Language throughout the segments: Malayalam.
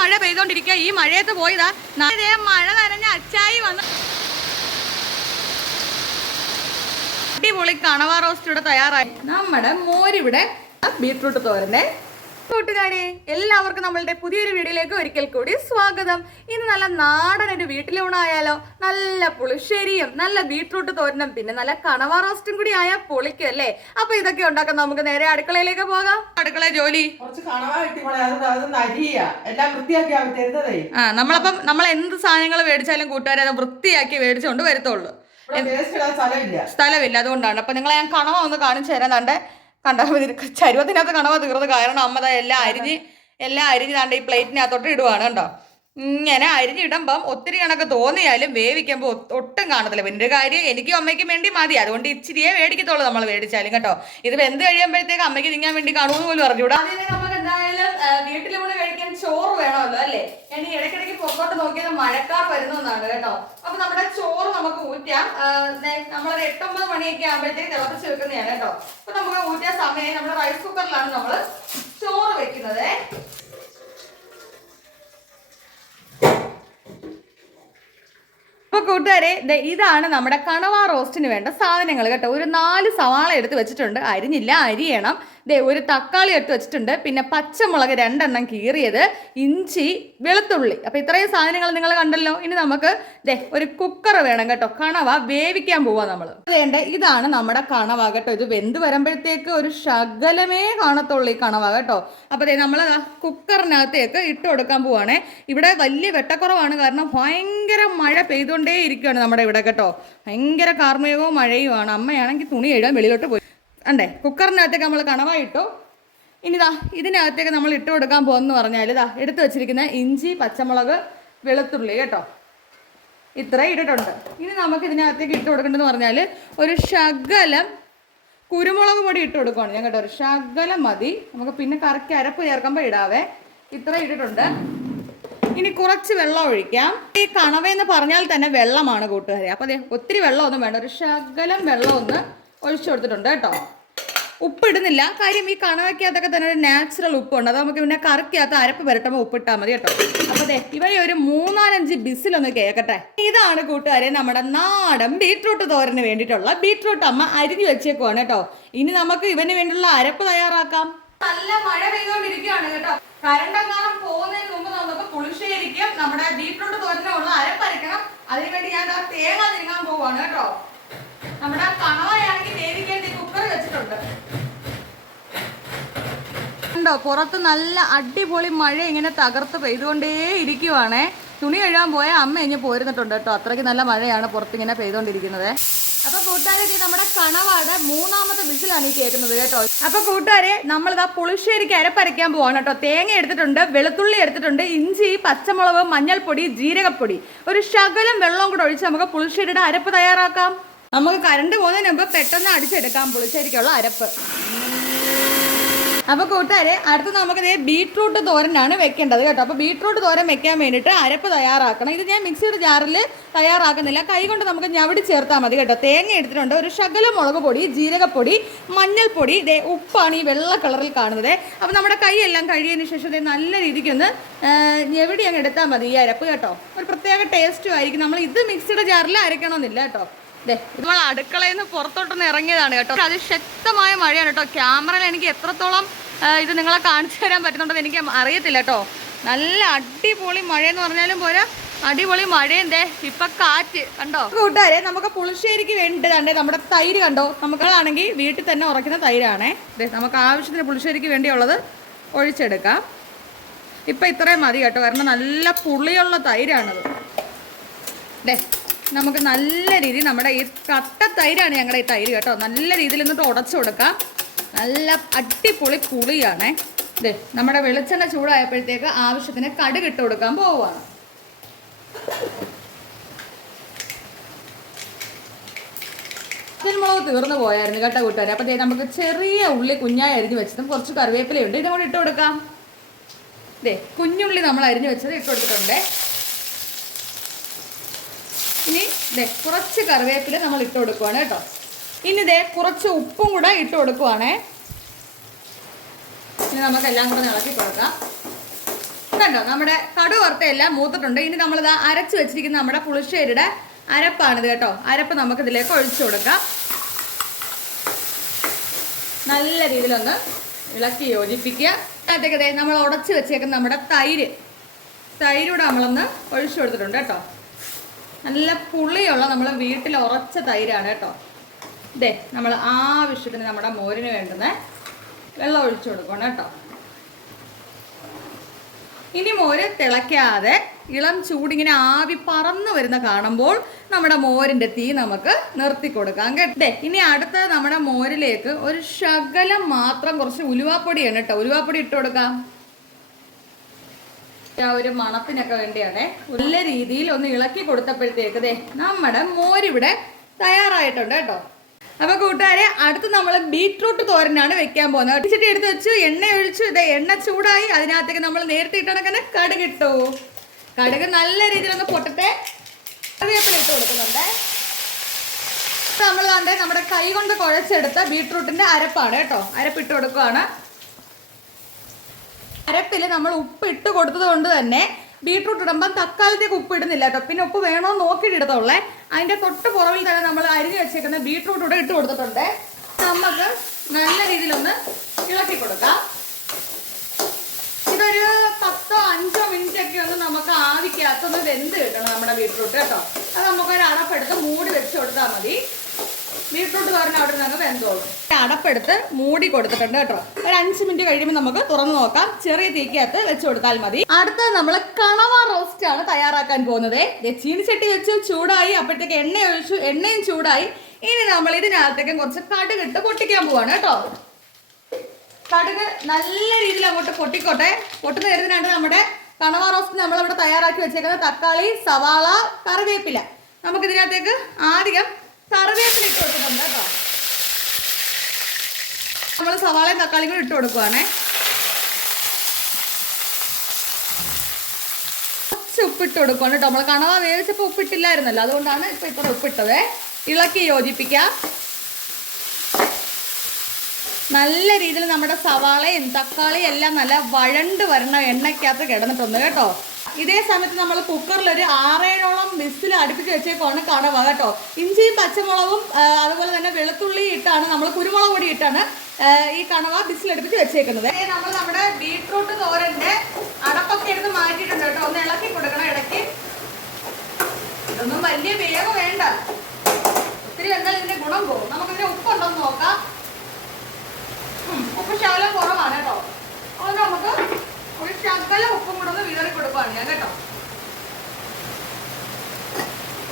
മഴ പെയ്തോണ്ടിരിക്കുക. ഈ മഴയത്ത് പോയതാ മഴ നനഞ്ഞ അച്ചായി വന്ന് അടിപൊളി കണവ റോസ്റ്റ് ഇവിടെ തയ്യാറായി. നമ്മുടെ മോരിവിടെ ബീട്രൂട്ട് തോരനെ. കൂട്ടുകാരെ, എല്ലാവർക്കും നമ്മളുടെ പുതിയൊരു വീഡിയോയിലേക്ക് ഒരിക്കൽ കൂടി സ്വാഗതം. ഇന്ന് നല്ല നാടൻ ഒരു വീട്ടിലൂണായാലോ. നല്ല പുളിശ്ശേരിയും നല്ല ബീട്രൂട്ട് തോരനും പിന്നെ നല്ല കണവ റോസ്റ്റും കൂടി ആയാൽ പൊളിക്കും അല്ലേ. അപ്പൊ ഇതൊക്കെ ഉണ്ടാക്കാൻ നമുക്ക് നേരെ അടുക്കളയിലേക്ക് പോകാം. അടുക്കള ജോലി നമ്മൾ എന്ത് സാധനങ്ങൾ മേടിച്ചാലും കൂട്ടുകാരെ അത് വൃത്തിയാക്കി മേടിച്ചുകൊണ്ട് വരത്തുള്ളൂ. സ്ഥലമില്ല, അതുകൊണ്ടാണ്. അപ്പൊ നിങ്ങളെ ഞാൻ കണവ ഒന്ന് കാണിച്ചു തരാൻ. തന്റെ കണ്ടാൽ ചരുവത്തിനകത്ത് കണവ തീർന്നത് കാരണം അമ്മ എല്ലാം അരിഞ്ഞ് താണ്ട് ഈ പ്ലേറ്റിനകത്തോട്ട് ഇടുവാണ്. കണ്ടോ, ഇങ്ങനെ അരിഞ്ഞിടുമ്പം ഒത്തിരി കണക്ക് തോന്നിയാലും വേവിക്കുമ്പോൾ ഒട്ടും കാണത്തില്ല. പിന്നെ കാര്യം എനിക്കും അമ്മയ്ക്കും വേണ്ടി മതി, അതുകൊണ്ട് ഇച്ചിരിയേ മേടിക്കത്തുള്ളൂ നമ്മൾ മേടിച്ചാലും കേട്ടോ. ഇത് വെന്ത് കഴിയുമ്പോഴത്തേക്ക് അമ്മയ്ക്ക് തിങ്ങാൻ വേണ്ടി കാണുമെന്ന് പോലും അറിഞ്ഞൂടാ. അതിന് നമുക്ക് എന്തായാലും വീട്ടിലൂടെ കഴിക്കാൻ ചോറ് വേണമല്ലോ അല്ലേ. ഞാൻ ഇടയ്ക്കിടയ്ക്ക് പുറത്തോട്ട് നോക്കിയത് മഴക്കാർ വരുന്നതാണ് കേട്ടോ. അപ്പൊ നമ്മുടെ ചോറ് നമുക്ക് ഊറ്റാം. നമ്മളൊരു 8-9 മണിയൊക്കെ ആകുമ്പോഴത്തേക്ക് തിളപ്പിച്ച് വെക്കുന്നതാണ് കേട്ടോ. അപ്പൊ നമുക്ക് ഊറ്റാൻ സമയം നമ്മുടെ റൈസ് കുക്കറിലാണ് നമ്മൾ ചോറ് വെക്കുന്നത്. അപ്പൊ കൂട്ടുകാരെ, ഇതാണ് നമ്മുടെ കണവ റോസ്റ്റിന് വേണ്ട സാധനങ്ങൾ കേട്ടോ. ഒരു 4 സവാള എടുത്ത് വെച്ചിട്ടുണ്ട്, അരിഞ്ഞില്ല, അരിയണം. ഒരു തക്കാളി എടുത്ത് വെച്ചിട്ടുണ്ട്, പിന്നെ പച്ചമുളക് 2 കീറിയത്, ഇഞ്ചി, വെളുത്തുള്ളി. അപ്പൊ ഇത്രയും സാധനങ്ങൾ നിങ്ങൾ കണ്ടല്ലോ. ഇനി നമുക്ക് ഒരു കുക്കർ വേണം കേട്ടോ. കണവ വേവിക്കാൻ പോവാ നമ്മൾ. വേണ്ട, ഇതാണ് നമ്മുടെ കണവ കേട്ടോ. ഇത് വെന്ത് വരുമ്പോഴത്തേക്ക് ഒരു ശകലമേ കാണത്തുള്ളൂ ഈ കണവ കേട്ടോ. അപ്പൊ നമ്മൾ കുക്കറിനകത്തേക്ക് ഇട്ട് കൊടുക്കാൻ പോവാണേ. ഇവിടെ വലിയ വെട്ടക്കുറവാണ്, കാരണം ഭയങ്കര മഴ പെയ്തുകൊണ്ടേ ഇരിക്കുകയാണ് നമ്മുടെ ഇവിടെ കേട്ടോ. ഭയങ്കര കാർമേഘവും മഴയുമാണ്. അമ്മയാണെങ്കിൽ തുണി എഴുതാൻ വെളിയിലോട്ട് പോയി. അണ്ടേ, കുക്കറിനകത്തേക്ക് നമ്മൾ കണവ ഇട്ടു. ഇനി ഇതിനകത്തേക്ക് നമ്മൾ ഇട്ട് കൊടുക്കാൻ പോകുമെന്ന് പറഞ്ഞാൽ എടുത്ത് വെച്ചിരിക്കുന്ന ഇഞ്ചി, പച്ചമുളക്, വെളുത്തുള്ളി കേട്ടോ, ഇത്ര ഇട്ടിട്ടുണ്ട്. ഇനി നമുക്ക് ഇതിനകത്തേക്ക് ഇട്ട് കൊടുക്കേണ്ടതെന്ന് പറഞ്ഞാൽ ഒരു ശകലം കുരുമുളക് പൊടി ഇട്ട് കൊടുക്കുകയാണ് ഞാൻ കേട്ടോ. ഒരു ശകലം മതി, നമുക്ക് പിന്നെ കറക്കി അരപ്പ് ചേർക്കുമ്പോൾ ഇടാവേ. ഇത്ര ഇട്ടിട്ടുണ്ട്. ഇനി കുറച്ച് വെള്ളം ഒഴിക്കാം. ഈ കണവയെന്ന് പറഞ്ഞാൽ തന്നെ വെള്ളമാണ് കൂട്ടുകാരെ. അപ്പോൾ ഒത്തിരി വെള്ളമൊന്നും വേണ്ട, ഒരു ശകലം വെള്ളം ഒന്ന് ഒഴിച്ചു കൊടുത്തിട്ടുണ്ട് കേട്ടോ. ഉപ്പ് ഇടുന്നില്ല, കാര്യം ഈ കണവയ്ക്കകത്തൊക്കെ തന്നെ ഒരു നാച്ചുറൽ ഉപ്പുണ്ട്. അത് നമുക്ക് പിന്നെ കറിക്കകത്ത് അരപ്പ് പുരട്ടുമ്പോൾ ഉപ്പിട്ടാൽ മതി കേട്ടോ. അപ്പോൾ ഇവരെ ഒരു 3-4 ബിസിലൊന്ന് കേൾക്കട്ടെ. ഇതാണ് കൂട്ടുകാരെ നമ്മുടെ നാടൻ ബീട്രൂട്ട് തോരന് വേണ്ടിയിട്ടുള്ള ബീട്രൂട്ട് അമ്മ അരിഞ്ഞു വെച്ചേക്കുവാണ് കേട്ടോ. ഇനി നമുക്ക് ഇവന് വേണ്ടിയുള്ള അരപ്പ് തയ്യാറാക്കാം. നല്ല മഴ പെയ്തുകൊണ്ടിരിക്കുകയാണ് കേട്ടോ. കരണ്ടെങ്ങാനും പോകുന്നതിന് മുമ്പ് നമുക്ക് പുളിശ്ശേരിക്കും നമ്മുടെ ബീട്രൂട്ട് തോരനുള്ള അരപ്പരയ്ക്കണം. അതിനുവേണ്ടി ഞാൻ തേങ്ങ തിരുങ്ങാൻ പോവാണ് കേട്ടോ. നമ്മുടെ കണവയാണെങ്കിൽ വേവിക്കേണ്ടി കുക്കർ വെച്ചിട്ടുണ്ട്. ഉണ്ടോ, പുറത്ത് നല്ല അടിപൊളി മഴ ഇങ്ങനെ തകർത്ത് പെയ്തുകൊണ്ടേ ഇരിക്കുവാണേ. തുണി കഴുകാൻ പോയ അമ്മ ഇനി പോരുന്നിട്ടുണ്ട് കേട്ടോ. അത്രയ്ക്ക് നല്ല മഴയാണ് പുറത്തിങ്ങനെ പെയ്തുകൊണ്ടിരിക്കുന്നത്. അപ്പൊ കൂട്ടുകാരെ, നമ്മുടെ കണവാട് 3ാമത്തെ ബിസിലാണ് ഈ കേൾക്കുന്നത് കേട്ടോ. അപ്പൊ കൂട്ടുകാരെ, നമ്മളിതാ പുളിശ്ശേരിക്ക് അരപ്പരയ്ക്കാൻ പോവാണ് കേട്ടോ. തേങ്ങ എടുത്തിട്ടുണ്ട്, വെളുത്തുള്ളി എടുത്തിട്ടുണ്ട്, ഇഞ്ചി, പച്ചമുളക്, മഞ്ഞൾപ്പൊടി, ജീരകപ്പൊടി, ഒരു ശകലം വെള്ളം കൂടെ ഒഴിച്ച് നമുക്ക് പുളിശ്ശേരിയുടെ അരപ്പ് തയ്യാറാക്കാം. നമുക്ക് കറണ്ട് പോകുന്നതിന് മുമ്പ് പെട്ടെന്ന് അടിച്ചെടുക്കാം പുളിശ്ശേരിക്കുള്ള അരപ്പ്. അപ്പോൾ കൂട്ടുകാരെ, അടുത്ത് നമുക്ക് ബീട്രൂട്ട് തോരനാണ് വെക്കേണ്ടത് കേട്ടോ. അപ്പോൾ ബീട്രൂട്ട് തോരൻ വെക്കാൻ വേണ്ടിയിട്ട് അരപ്പ് തയ്യാറാക്കണം. ഇത് ഞാൻ മിക്സിയുടെ ജാറിൽ തയ്യാറാക്കുന്നില്ല, കൈകൊണ്ട് നമുക്ക് ഞവടി ചേർത്താൽ മതി കേട്ടോ. തേങ്ങ എടുത്തിട്ടുണ്ട്, ഒരു ശകലം മുളക് പൊടി, ജീരകപ്പൊടി, മഞ്ഞൾപ്പൊടി, ഉപ്പാണ് ഈ വെള്ള കളറിൽ കാണുന്നത്. അപ്പോൾ നമ്മുടെ കൈയെല്ലാം കഴിയതിന് ശേഷം നല്ല രീതിക്കൊന്ന് ഞവടി അങ്ങ് എടുത്താൽ മതി ഈ അരപ്പ് കേട്ടോ. ഒരു പ്രത്യേക ടേസ്റ്റും ആയിരിക്കും. നമ്മൾ ഇത് മിക്സിയുടെ ജാറിൽ അരയ്ക്കണമെന്നില്ല കേട്ടോ. നമ്മൾ അടുക്കളയിൽ നിന്ന് പുറത്തോട്ടൊന്ന് ഇറങ്ങിയതാണ് കേട്ടോ. അതിശക്തമായ മഴയാണ് കേട്ടോ. ക്യാമറയിൽ എനിക്ക് എത്രത്തോളം ഇത് നിങ്ങളെ കാണിച്ചു തരാൻ പറ്റുന്നുണ്ടെന്ന് എനിക്ക് അറിയത്തില്ല കേട്ടോ. നല്ല അടിപൊളി മഴയെന്ന് പറഞ്ഞാലും പോരാ, അടിപൊളി മഴയും ഇപ്പൊ കാറ്റ് കണ്ടോ. കൂട്ടുകാരെ, നമുക്ക് പുളിശ്ശേരിക്ക് വേണ്ടിയിട്ടാണ് നമ്മുടെ തൈര് കണ്ടോ. നമുക്കാണെങ്കിൽ വീട്ടിൽ തന്നെ ഉറക്കുന്ന തൈരാണേ. നമുക്ക് ആവശ്യത്തിന് പുളിശ്ശേരിക്ക് വേണ്ടിയുള്ളത് ഒഴിച്ചെടുക്കാം. ഇപ്പം ഇത്രയും മതി കേട്ടോ, കാരണം നല്ല പുളിയുള്ള തൈരാണത്. നമുക്ക് നല്ല രീതിയിൽ നമ്മുടെ ഈ കട്ട തൈരാണ് ഞങ്ങളുടെ ഈ തൈര് കേട്ടോ. നല്ല രീതിയിൽ ഒന്ന് ഉടച്ചു കൊടുക്കാം. നല്ല അടിപൊളി പുളിയാണേ. നമ്മുടെ വെളിച്ചെണ്ണ ചൂടായപ്പോഴത്തേക്ക് ആവശ്യത്തിന് കടുക് ഇട്ട് കൊടുക്കാൻ പോവുകയാണ്. മുളക് തീർന്നു പോയായിരുന്നു കേട്ടോ കൂട്ടുകാരെ. അപ്പോൾ നമുക്ക് ചെറിയ ഉള്ളി കുഞ്ഞായി അരിഞ്ഞു വെച്ചതും കുറച്ച് കറിവേപ്പിലയുണ്ട്, ഇതും കൂടി ഇട്ട് കൊടുക്കാം. കുഞ്ഞുള്ളി നമ്മൾ അരിഞ്ഞു വെച്ചത് ഇട്ട് കൊടുത്തിട്ടുണ്ട്. ഇനി കുറച്ച് കറിവേപ്പില നമ്മൾ ഇട്ട് കൊടുക്കുവാണ് കേട്ടോ. ഇനി കുറച്ച് ഉപ്പും കൂടെ ഇട്ട് കൊടുക്കുവാണേ. ഇനി നമുക്കെല്ലാം കൂടെ ഇളക്കി കൊടുക്കാം. കണ്ടോ നമ്മുടെ കടു വറുത്തയെല്ലാം മൂത്തിട്ടുണ്ട്. ഇനി നമ്മളിത് അരച്ച് വെച്ചിരിക്കുന്ന നമ്മുടെ പുളിശ്ശേരിയുടെ അരപ്പാണിത് കേട്ടോ. അരപ്പ് നമുക്ക് ഇതിലേക്ക് ഒഴിച്ചു കൊടുക്കാം. നല്ല രീതിയിലൊന്ന് ഇളക്കി യോജിപ്പിക്കുക. അതിനകത്തേക്ക് നമ്മൾ ഉടച്ച് വെച്ചേക്കുന്ന നമ്മുടെ തൈരൂടെ നമ്മളൊന്ന് ഒഴിച്ചു കൊടുത്തിട്ടുണ്ട് കേട്ടോ. നല്ല പുളിയുള്ള നമ്മൾ വീട്ടിൽ ഉറച്ച തൈരാണ് കേട്ടോ. നമ്മൾ ആവശ്യത്തിന് നമ്മുടെ മോരിന് വേണ്ടുന്ന വെള്ളം ഒഴിച്ചു കൊടുക്കണം കേട്ടോ. ഇനി മോര് തിളയ്ക്കാതെ ഇളം ചൂടിങ്ങനെ ആവി പറന്ന് വരുന്ന കാണുമ്പോൾ നമ്മുടെ മോരിൻ്റെ തീ നമുക്ക് നിർത്തി കൊടുക്കാം കേട്ടേ. ഇനി അടുത്ത നമ്മുടെ മോരിലേക്ക് ഒരു ശകലം മാത്രം കുറച്ച് ഉലുവാപ്പൊടിയാണ് കേട്ടോ. ഉലുവാപ്പൊടി ഇട്ട് കൊടുക്കാം. ഒരു മണത്തിനൊക്കെ വേണ്ടിയാണേ. നല്ല രീതിയിൽ ഒന്ന് ഇളക്കി കൊടുത്തപ്പോഴത്തേക്ക് നമ്മുടെ മോരിവിടെ തയ്യാറായിട്ടുണ്ട് കേട്ടോ. അപ്പൊ കൂട്ടുകാരെ, അടുത്ത് നമ്മൾ ബീട്രൂട്ട് തോരനാണ് വെക്കാൻ പോകുന്നത്. ഇടിച്ചിട്ട് എടുത്ത് വെച്ചു, എണ്ണ ഒഴിച്ചു. എണ്ണ ചൂടായി. അതിനകത്തേക്ക് നമ്മൾ നേരത്തെ ഇട്ടണക്കന്നെ കടുക് ഇട്ടു. കടുക് നല്ല രീതിയിലൊന്ന് പൊട്ടട്ടെ. കറിവേപ്പില ഇട്ട് കൊടുക്കുന്നുണ്ട്. നമ്മൾ നമ്മുടെ കൈ കൊണ്ട് കുഴച്ചെടുത്ത ബീട്രൂട്ടിന്റെ അരപ്പാണ് കേട്ടോ. അരപ്പിട്ട് കൊടുക്കുകയാണ്. അരപ്പിൽ നമ്മൾ ഉപ്പ് ഇട്ട് കൊടുത്തത് കൊണ്ട് തന്നെ ബീട്രൂട്ട് ഇടുമ്പം തക്കാളിത്തേക്ക് ഉപ്പ് ഇടുന്നില്ല കേട്ടോ. പിന്നെ ഉപ്പ് വേണോ നോക്കിയിട്ട് ഇടത്തുള്ളേ. അതിൻ്റെ തൊട്ട് പുറകിൽ തന്നെ നമ്മൾ അരിഞ്ഞ് വെച്ചേക്കുന്ന ബീട്രൂട്ട് കൂടെ ഇട്ട് കൊടുത്തിട്ടുണ്ട്. നമുക്ക് നല്ല രീതിയിലൊന്ന് ഇളക്കി കൊടുക്കാം. ഇതൊരു 10-5 മിനിറ്റ് ഒക്കെ ഒന്ന് നമുക്ക് ആവിക്കകത്തൊന്ന് വെന്ത് കിട്ടണം നമ്മുടെ ബീട്രൂട്ട് കേട്ടോ. അത് നമുക്കൊരു അടപ്പെടുത്ത് മൂടി വെച്ച് കൊടുത്താൽ മതി. ബീട്രൂട്ട് തോരൻ അവിടെ നിന്ന് വെന്തോളും. അടപ്പെടുത്ത് മൂടി കൊടുത്തിട്ടുണ്ട് കേട്ടോ. ഒരു 5 മിനിറ്റ് കഴിയുമ്പോൾ നമുക്ക് തുറന്നു നോക്കാം. ചെറിയ തീക്കകത്ത് വെച്ച് കൊടുത്താൽ മതി. അടുത്ത നമ്മൾ കണവ റോസ്റ്റ് ആണ് തയ്യാറാക്കാൻ പോകുന്നത്. ചീനിച്ചട്ടി വെച്ച് ചൂടായി. അപ്പോഴത്തേക്ക് എണ്ണ ഒഴിച്ചു. എണ്ണയും ചൂടായി. ഇനി നമ്മൾ ഇതിനകത്തേക്ക് കുറച്ച് കടുകിട്ട് പൊട്ടിക്കാൻ പോവാണ് കേട്ടോ. കടുക് നല്ല രീതിയിൽ അങ്ങോട്ട് പൊട്ടിക്കോട്ടെ. പൊട്ടുന്ന കരുതിനാണ് നമ്മുടെ കണവ റോസ്റ്റ് നമ്മളിവിടെ തയ്യാറാക്കി വെച്ചേക്കുന്നത്. തക്കാളി, സവാള, കറിവേപ്പില. നമുക്കിതിനകത്തേക്ക് ആദ്യം കറിവേപ്പില ഇട്ട് കൊടുക്കുന്നുണ്ട് കേട്ടോ. നമ്മൾ സവാളയും തക്കാളിയും കൂടി ഇട്ട് കൊടുക്കുവാണേ. കുറച്ച് ഉപ്പിട്ട് കൊടുക്കുവാണ് കേട്ടോ. നമ്മൾ കണവ വേവിച്ചപ്പോൾ ഉപ്പിട്ടില്ലായിരുന്നല്ലോ, അതുകൊണ്ടാണ് ഇപ്പൊ ഇത്ര ഉപ്പിട്ടത്. ഇളക്കി യോജിപ്പിക്കാം. നല്ല രീതിയിൽ നമ്മുടെ സവാളയും തക്കാളിയും എല്ലാം നല്ല വഴണ്ട് വരണ എണ്ണയ്ക്കകത്ത് കിടന്നിട്ടുണ്ട് കേട്ടോ. ഇതേ സമയത്ത് നമ്മൾ കുക്കറിൽ ഒരു 6-7ഓളം വിസിൽ അടുപ്പിച്ച് വെച്ചേക്കാണ് കണവ കേട്ടോ. ഇഞ്ചിയും പച്ചമുളകും അതുപോലെ തന്നെ വെളുത്തുള്ളി ഇട്ടാണ്, നമ്മൾ കുരുമുളക് പൊടി ഇട്ടാണ് ഈ കണവ വിസിലടുപ്പിച്ച് വെച്ചേക്കുന്നത്. നമ്മൾ നമ്മുടെ ബീട്രൂട്ട് തോരന്റെ അടപ്പൊക്കെ എടുത്ത് മാറ്റിയിട്ടുണ്ട് കേട്ടോ. ഒന്ന് ഇളക്കി കൊടുക്കണം ഇടയ്ക്ക്. ഇതൊന്നും വലിയ വേഗം വേണ്ട. ഒത്തിരി വെന്താൽ ഇതിന്റെ ഗുണം പോകും. നമുക്കിതിന് ഉപ്പുണ്ടോന്ന് നോക്കാം. ഉപ്പ് ശകലം കുറവാണ് കേട്ടോ. അതുകൊണ്ട് നമുക്ക് ഒരു ശകലം ഉപ്പും കൂടെ ഒന്ന് വിതറി കൊടുക്കുകയാണ് ഞാൻ കേട്ടോ.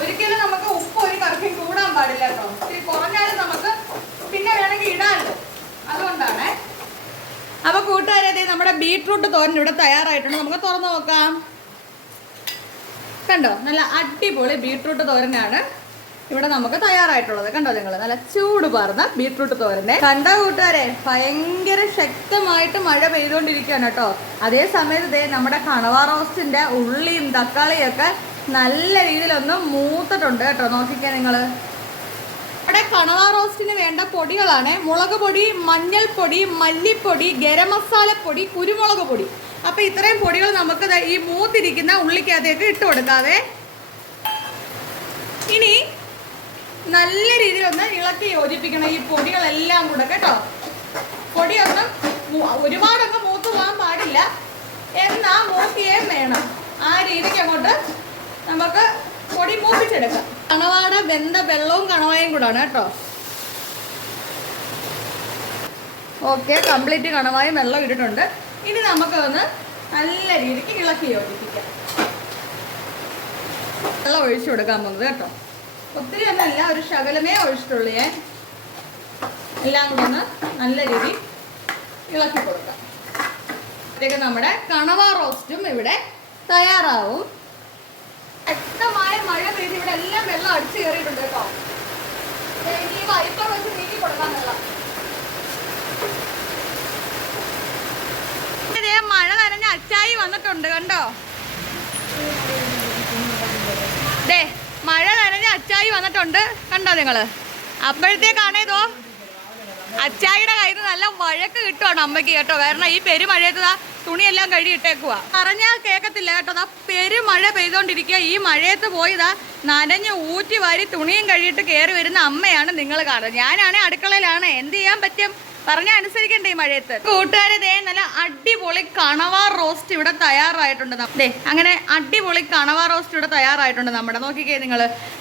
ഒരിക്കലും നമുക്ക് ഉപ്പ് ഒരു കറിക്ക് കൂടാൻ പാടില്ല കേട്ടോ. ഇത്തിരി കുറഞ്ഞാലും നമുക്ക് പിന്നെ വേണമെങ്കിൽ ഇടാമല്ലോ, അതുകൊണ്ടാണ്. അപ്പൊ കൂട്ടുകാരെ, നമ്മുടെ ബീട്രൂട്ട് തോരൻ ഇവിടെ തയ്യാറായിട്ടുണ്ട്. നമുക്ക് തുറന്നു നോക്കാം. കണ്ടോ, നല്ല അടിപൊളി ബീട്രൂട്ട് തോരനാണ് ഇവിടെ നമുക്ക് തയ്യാറായിട്ടുള്ളത്. കണ്ടോ നിങ്ങൾ, നല്ല ചൂട് പാർന്ന ബീട്രൂട്ട് തോരനെ. കണ്ടോ കൂട്ടുകാരെ, ഭയങ്കര ശക്തമായിട്ട് മഴ പെയ്തുകൊണ്ടിരിക്കുകയാണ് കേട്ടോ. അതേ സമയത്ത് നമ്മുടെ കണവ റോസ്റ്റിന്റെ ഉള്ളിയും തക്കാളിയും ഒക്കെ നല്ല രീതിയിലൊന്ന് മൂത്തിട്ടുണ്ട് കേട്ടോ. നോക്കിക്കാൻ നിങ്ങൾ. നമ്മുടെ കണവ റോസ്റ്റിന് വേണ്ട പൊടികളാണ് മുളക് പൊടി, മഞ്ഞൾപ്പൊടി, മല്ലിപ്പൊടി, ഗരം മസാലപ്പൊടി, കുരുമുളക് പൊടി. അപ്പൊ ഇത്രയും പൊടികൾ നമുക്ക് ഈ മൂത്തിരിക്കുന്ന ഉള്ളിക്കകത്തേക്ക് ഇട്ട് കൊടുക്കാവേ. ഇനി നല്ല രീതിയിലൊന്ന് ഇളക്കി യോജിപ്പിക്കണം ഈ പൊടികളെല്ലാം കൂടെ കേട്ടോ. പൊടിയൊന്നും ഒരുപാടൊന്നും മൂത്ത് പോകാൻ പാടില്ല, എന്നാ മൂക്കുകയും വേണം. ആ രീതിക്ക് അങ്ങോട്ട് നമുക്ക് പൊടി മൂപ്പിച്ചെടുക്കാം. കണവാട വെന്ത വെള്ളവും കണവായും കൂടാണ് കേട്ടോ. ഓക്കെ, കംപ്ലീറ്റ് കണവായും വെള്ളം ഇട്ടിട്ടുണ്ട്. ഇനി നമുക്കൊന്ന് നല്ല രീതിക്ക് ഇളക്കി യോജിപ്പിക്കാം. വെള്ളം ഒഴിച്ചു കൊടുക്കാൻ പോകുന്നത് കേട്ടോ. ഒത്തിരി ഒന്നല്ല, ഒരു ശകലമേ ഒഴിച്ചിട്ടുള്ളൂ ഞാൻ. എല്ലാം കൂടെ ഒന്ന് നല്ല രീതി ഇളക്കി കൊടുക്കാം. അപ്പോഴത്തേക്ക് നമ്മുടെ കണവ റോസ്റ്റും ഇവിടെ തയ്യാറാവും. ശക്തമായ മഴ പെയ്ത് ഇവിടെ എല്ലാം വെള്ളം അടിച്ചു കയറിയിട്ടുണ്ട് കേട്ടോ. ഈ വൈപ്പർ വെച്ച് നീക്കി കൊടുക്കാൻ വെള്ളം. മഴ നനഞ്ഞ അച്ചായി വന്നിട്ടുണ്ട് കണ്ടോ. മഴ നനഞ്ഞ അച്ചായി വന്നിട്ടുണ്ട് കണ്ടോ നിങ്ങള്. അപ്പോഴത്തേക്കാണേതോ അച്ചായിയുടെ കയ്യിൽ നിന്ന് നല്ല വഴക്ക് കിട്ടുവാണ് അമ്മയ്ക്ക് കേട്ടോ. കാരണം ഈ പെരുമഴയത്ത് തുണിയെല്ലാം കഴുകിയിട്ടേക്കുവാ. പറഞ്ഞാൽ കേൾക്കത്തില്ല കേട്ടോ. പെരുമഴ പെയ്തോണ്ടിരിക്കുക. ഈ മഴയത്ത് പോയതാ നനഞ്ഞ് ഊറ്റി വാരി തുണിയും കഴുകിയിട്ട് കയറി വരുന്ന അമ്മയാണ് നിങ്ങൾ കാണുന്നത്. ഞാനാണെങ്കിൽ അടുക്കളയിലാണ്. എന്ത് ചെയ്യാൻ പറ്റും, പറഞ്ഞാൽ അനുസരിക്കണ്ടേ ഈ മഴയത്ത്. കൂട്ടുകാരെ ദേ നല്ല അടിപൊളി കണവാ റോസ്റ്റ് ഇവിടെ തയ്യാറായിട്ടുണ്ട്. ദേ അങ്ങനെ അടിപൊളി കണവാ റോസ്റ്റ് ഇവിടെ തയ്യാറായിട്ടുണ്ട് നമ്മുടെ. നോക്കിക്കേ നിങ്ങൾ,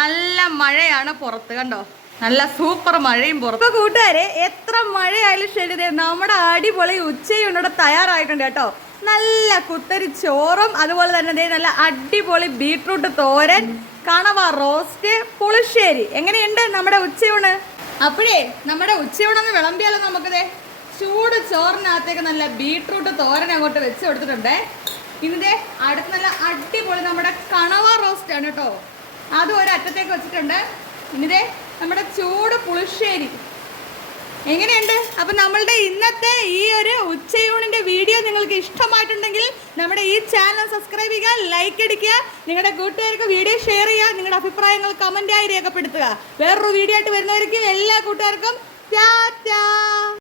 നല്ല മഴയാണ് പുറത്ത് കണ്ടോ, നല്ല സൂപ്പർ മഴയും പുറത്ത്. കൂട്ടുകാരെ എത്ര മഴയായാലും ശരി, നമ്മുടെ അടിപൊളി ഉച്ചയൂണ് ഇവിടെ തയ്യാറായിട്ടുണ്ട് കേട്ടോ. നല്ല കുത്തരി ചോറും അതുപോലെ തന്നെ നല്ല അടിപൊളി ബീട്രൂട്ട് തോരൻ, കണവ റോസ്റ്റ്, പുളിശ്ശേരി. എങ്ങനെയുണ്ട് നമ്മുടെ ഉച്ചയൂണ്? അപ്പോഴേ നമ്മുടെ ഉച്ചയൂണൊന്ന് വിളമ്പിയാലോ നമുക്കിതേ. ചൂട് ചോറിനകത്തേക്ക് നല്ല ബീട്രൂട്ട് തോരൻ അങ്ങോട്ട് വെച്ച് കൊടുത്തിട്ടുണ്ടേ. ഇതിൻ്റെ അടുത്ത് നല്ല അടിപൊളി നമ്മുടെ കണവ റോസ്റ്റ് ആണ് കേട്ടോ, അതും ഒരറ്റത്തേക്ക് വെച്ചിട്ടുണ്ട്. ഇനിതേ നമ്മുടെ ചൂട് പുളിശ്ശേരി. എങ്ങനെയുണ്ട്? അപ്പം നമ്മളുടെ ഇന്നത്തെ ഈ ഒരു ഉച്ചയൂണിൻ്റെ വീഡിയോ നിങ്ങൾക്ക് ഇഷ്ടമായിട്ടുണ്ടെങ്കിൽ നമ്മുടെ ഈ ചാനൽ സബ്സ്ക്രൈബ് ചെയ്യുക, ലൈക്ക് അടിക്കുക, നിങ്ങളുടെ കൂട്ടുകാർക്ക് വീഡിയോ ഷെയർ ചെയ്യുക, നിങ്ങളുടെ അഭിപ്രായങ്ങൾ കമൻറ്റായി രേഖപ്പെടുത്തുക. വേറൊരു വീഡിയോ ആയിട്ട് വരുന്നവർക്ക് എല്ലാ കൂട്ടുകാർക്കും ടാറ്റാ.